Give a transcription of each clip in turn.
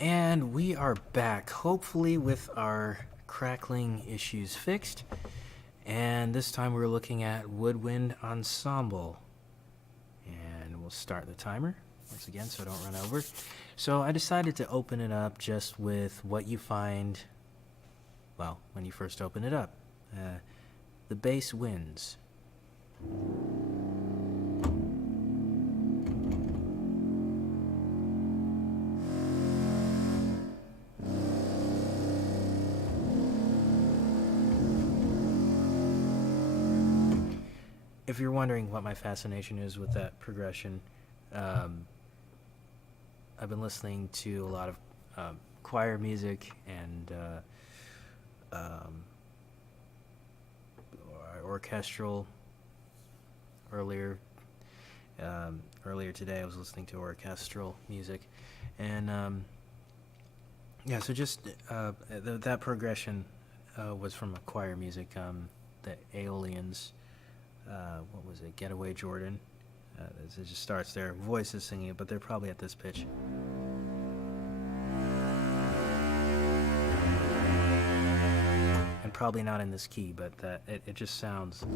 And we are back, hopefully with our crackling issues fixed. And this time we're looking at Woodwinds Ensemble. And we'll start the timer once again so I don't run over. So I decided to open it up just with what you find, well, when you first open it up. The bass wins. If you're wondering what my fascination is with that progression, I've been listening to a lot of choir music and orchestral. Earlier today I was listening to orchestral music, and yeah, so just that progression was from choir music. The Aeolians. What was it? Getaway Jordan. It just starts there. Voices singing it, but they're probably at this pitch. And probably not in this key, but it just sounds.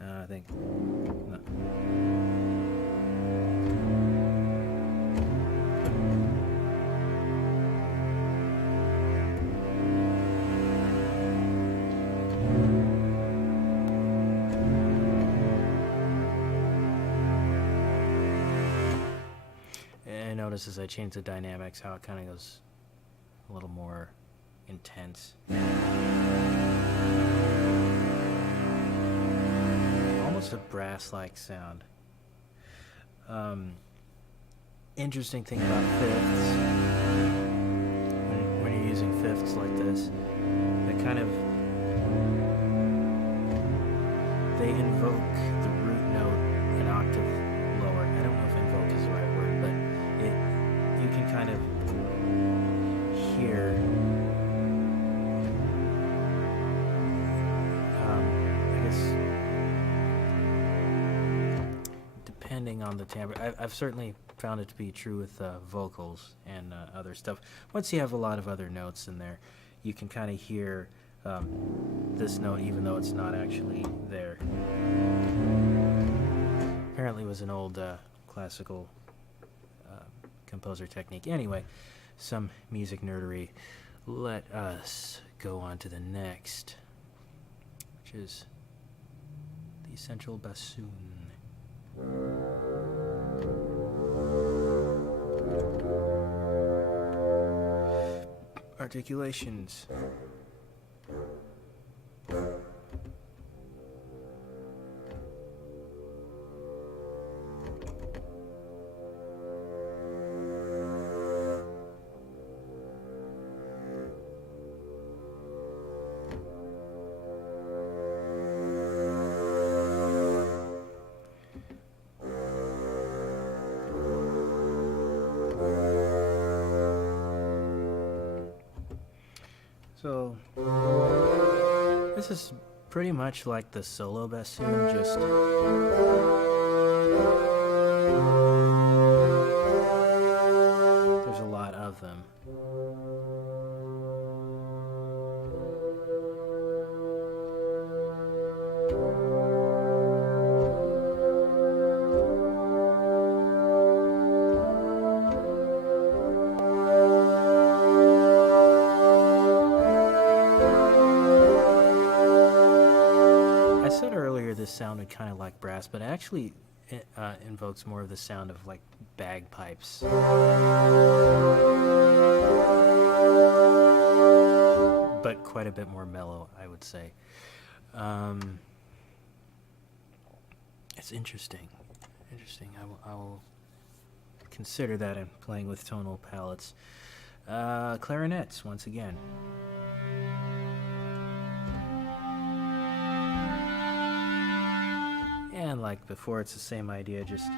I think. No. Notice as I change the dynamics how it kind of goes a little more intense. Almost a brass-like sound. Interesting thing about fifths, when you're using fifths like this, they invoke the root note an octave lower. I don't know if invoke is the right word, but you can kind of hear I guess depending on the timbre. I've certainly found it to be true with vocals and other stuff. Once you have a lot of other notes in there, you can kind of hear this note even though it's not actually there. Apparently it was an old classical composer technique. Anyway, some music nerdery. Let us go on to the next, which is the essential bassoon. Articulations. So, this is pretty much like the solo bassoon, just there's a lot of them. This sounded kind of like brass, but actually it invokes more of the sound of like bagpipes. But quite a bit more mellow, I would say. It's interesting. I will consider that in playing with tonal palettes. Clarinets, once again. And like before, it's the same idea, just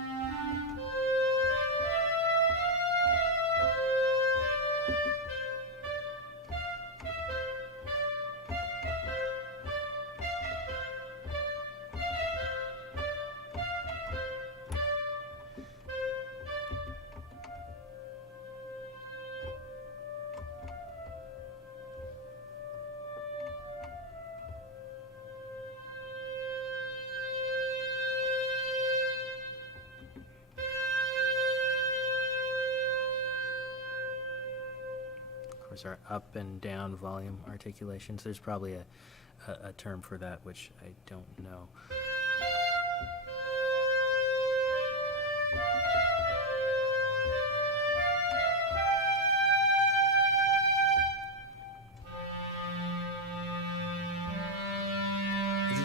course, our up and down volume articulations. There's probably a term for that, which I don't know.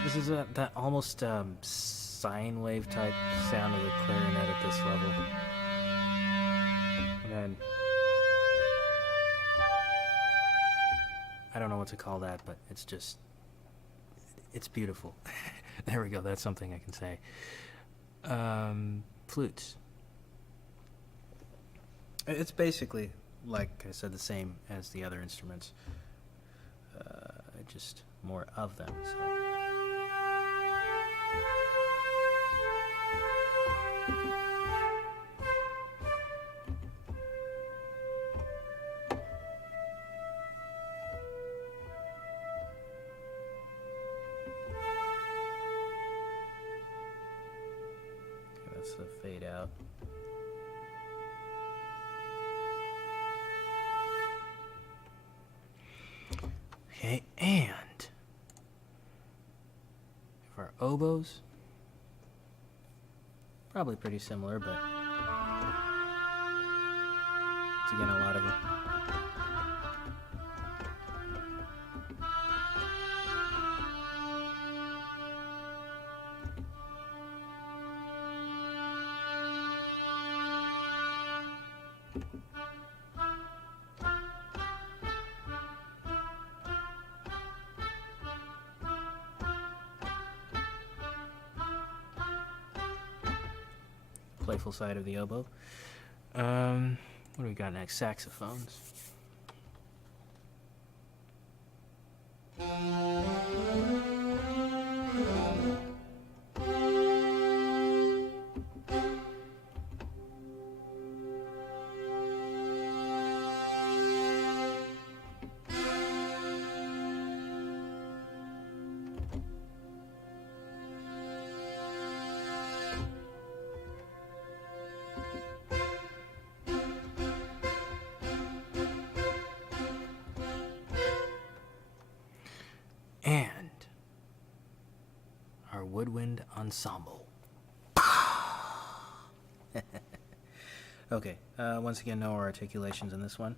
This is that almost sine wave type sound of the clarinet at this level. And then I don't know what to call that, but it's beautiful. There we go. That's something I can say. Flutes. It's basically, like I said, the same as the other instruments. Just more of them. So. That's the fade out. Okay, and if our oboes, probably pretty similar, but it's again a lot of them. Playful side of the oboe. What do we got next? Saxophones. And our Woodwind Ensemble. Okay, once again, no articulations in this one.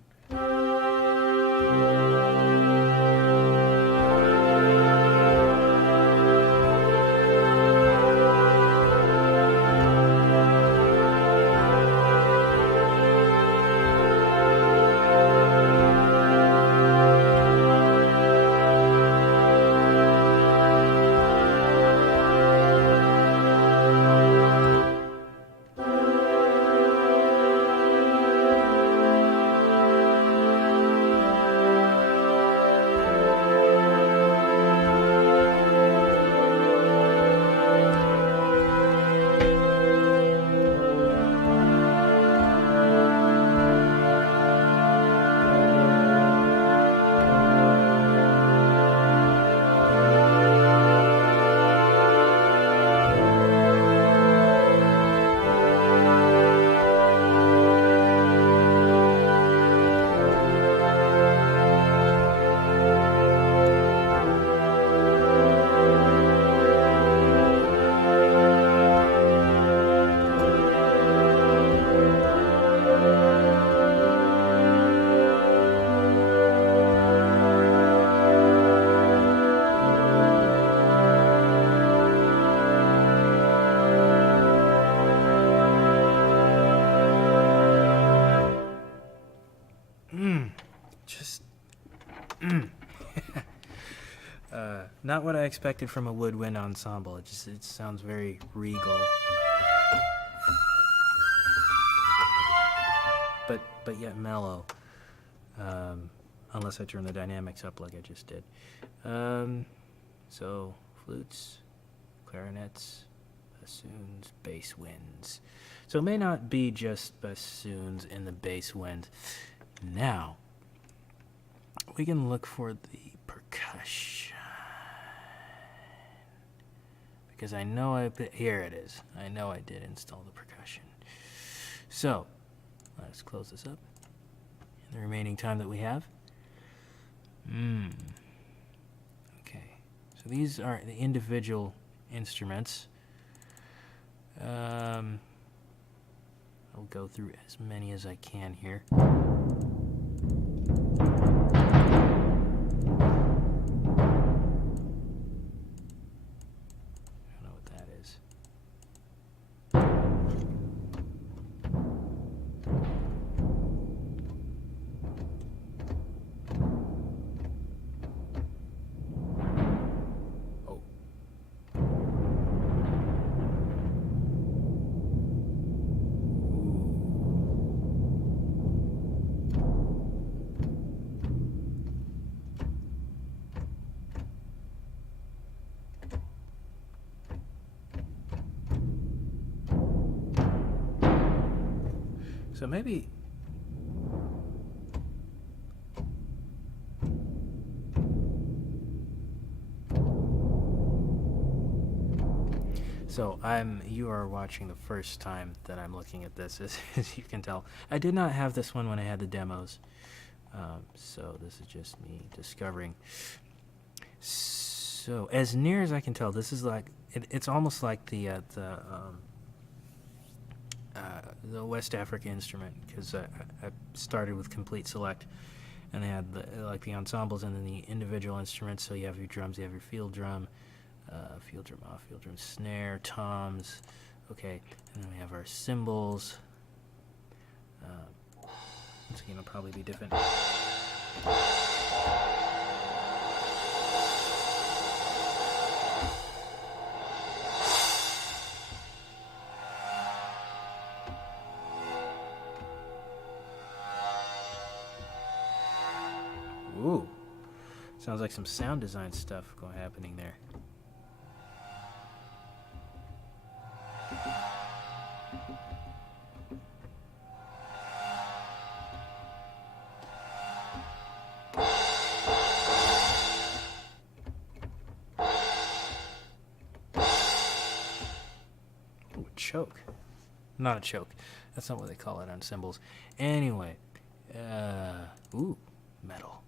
Not what I expected from a woodwind ensemble. It sounds very regal. But yet mellow. Unless I turn the dynamics up like I just did. So flutes, clarinets, bassoons, bass winds. So it may not be just bassoons in the bass wind. Now, we can look for the percussion. Because I know here it is. I know I did install the percussion. So, let's close this up in the remaining time that we have. Okay, so these are the individual instruments. I'll go through as many as I can here. I don't know what that is. So maybe you are watching the first time that I'm looking at this, as you can tell. I did not have this one when I had the demos, so this is just me discovering. So as near as I can tell, this is like it's almost like the West Africa instrument, because I started with complete select, and they had the ensembles and then the individual instruments. So you have your drums, you have your field drum, off, field drum, snare, toms. Okay, and then we have our cymbals. Once again, it'll probably be different. Ooh, sounds like some sound design stuff happening there. Ooh, choke. Not a choke. That's not what they call it on cymbals. Anyway, ooh, metal.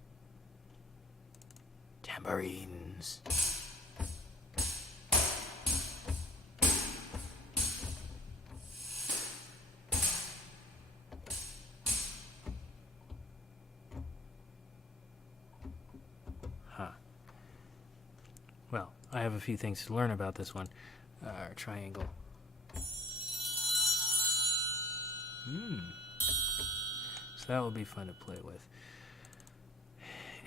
Tambourines. Huh. Well, I have a few things to learn about this one. Triangle. So that will be fun to play with.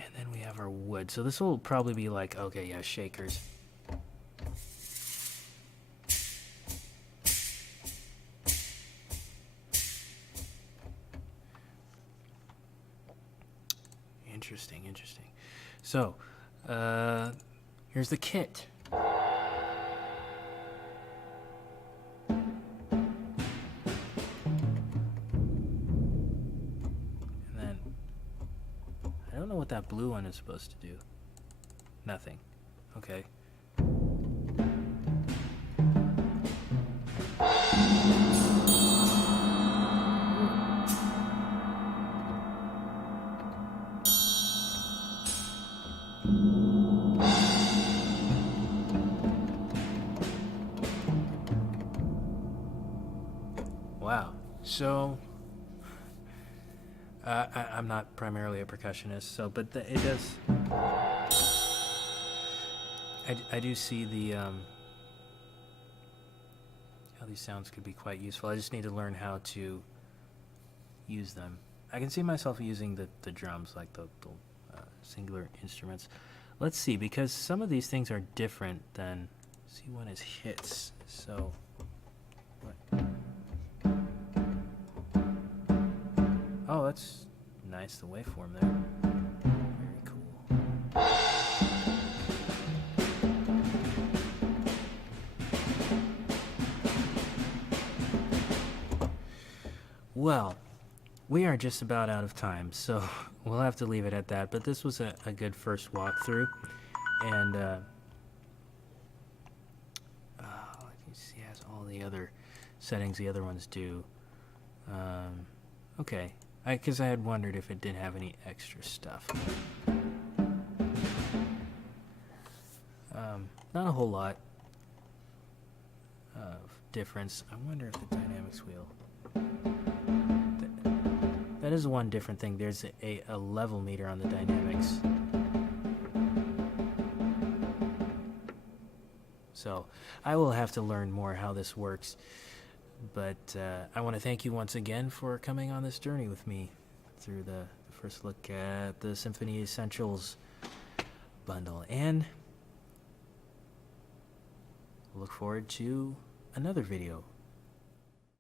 And then we have our wood. So this will probably be like, okay, yeah, shakers. Interesting, interesting. So, here's the kit. What that blue one is supposed to do. Nothing. Okay. Wow. So I'm not primarily a percussionist, so but it does. I do see the how these sounds could be quite useful. I just need to learn how to use them. I can see myself using the drums, like the singular instruments. Let's see, because some of these things are different than C1 is hits. So what? Oh, that's nice, the waveform there. Very cool. Well, we are just about out of time, so we'll have to leave it at that. But this was a good first walkthrough. And you see, it has all the other settings the other ones do. Okay. Because I had wondered if it did have any extra stuff. Not a whole lot of difference. I wonder if the dynamics wheel... That is one different thing. There's a level meter on the dynamics. So I will have to learn more how this works. But I want to thank you once again for coming on this journey with me through the first look at the Symphony Essentials bundle. And look forward to another video